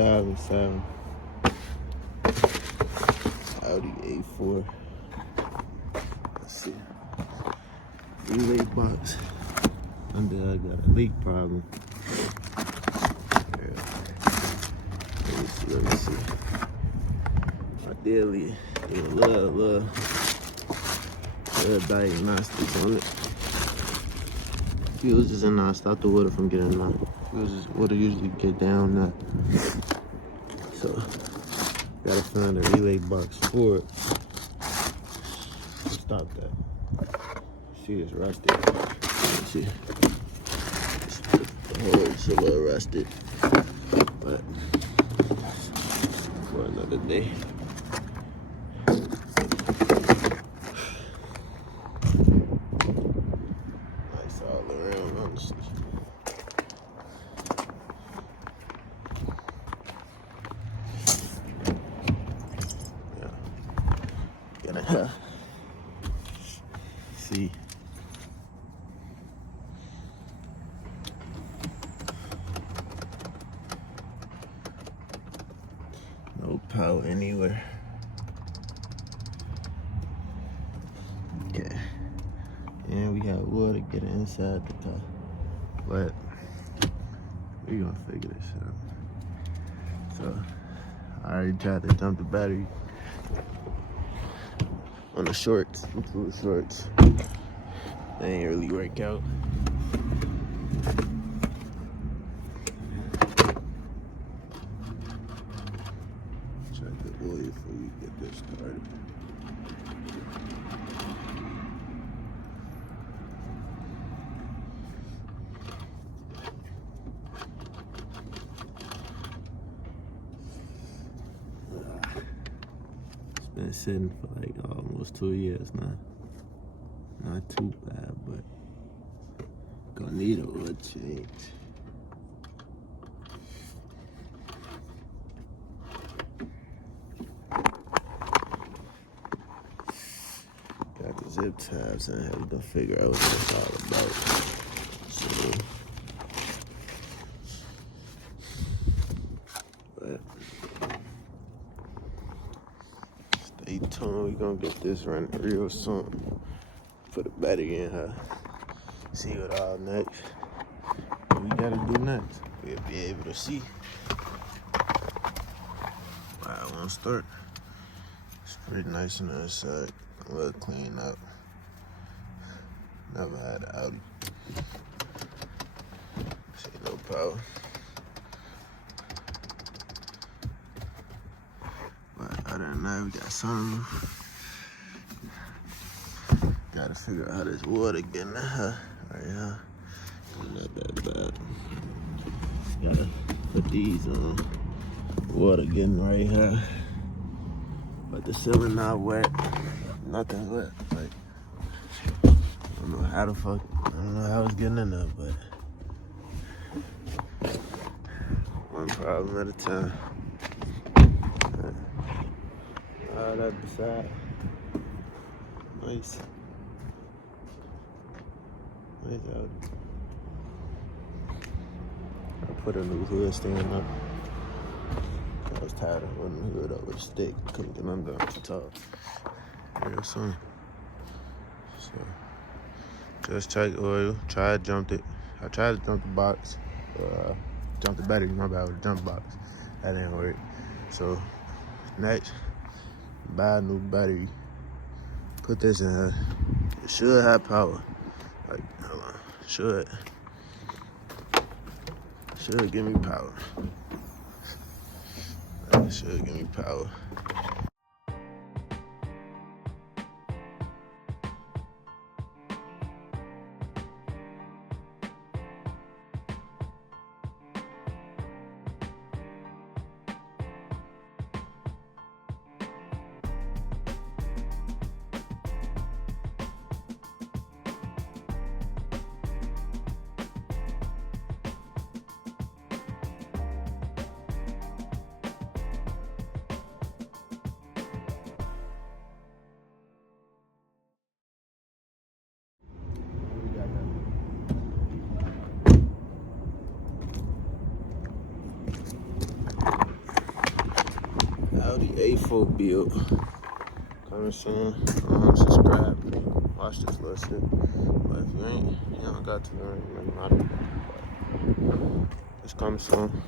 2007 Audi A4. Let's see. Relay box. Under I got a leak problem. Yeah. Let me see. I did leave a little diagnostics on it. Fuses and I stopped the water from getting out. Fuses water usually get down now. So gotta find a relay box for it. Stop that. See, it's rusted. Let's see. The hole's a little rusted. But for another day. Nice all around, honestly. Yeah. Gotta see. No power anywhere. Okay. And we got water getting inside the car. But we gonna figure this out. So I already tried to dump the battery on the shorts, into the shorts. They ain't really work out. Check the oil before we get this started. It's been sitting for like almost 2 years now. Not too bad, but gonna need a oil change. Got the zip tabs and I have to figure out what that's all about. So, but stay tuned. We gonna get this running real soon. Put a battery in her. See what all next. What we gotta do next. We'll be able to see. I wanna start. It's pretty nice on the other side. Well cleaned up. Never had an Audi. See, no power. But other than that, we got sunroof. Gotta figure out how this water getting in her right here. Not that bad. Gotta put these on. Water getting right here. But the ceiling not wet. Nothing's wet. Like, I don't know how the fuck. I don't know how it's getting in there, but one problem at a time. All that beside. Nice. Nice out. I put a new hood stand up. I was tired of holding the hood up with a stick. Couldn't get under on the top. Real soon. So, just check oil. Jumped it. I tried to jump the box. Jump the battery, my bad, with the jump box. That didn't work. So, next, buy a new battery. Put this in her. It should have power. Like, hold on. Should give me power. Should give me power. Audi A4 build. Coming soon. Subscribe. Watch this little shit. But if you ain't, you don't got to learn nothing out of it. It's coming soon.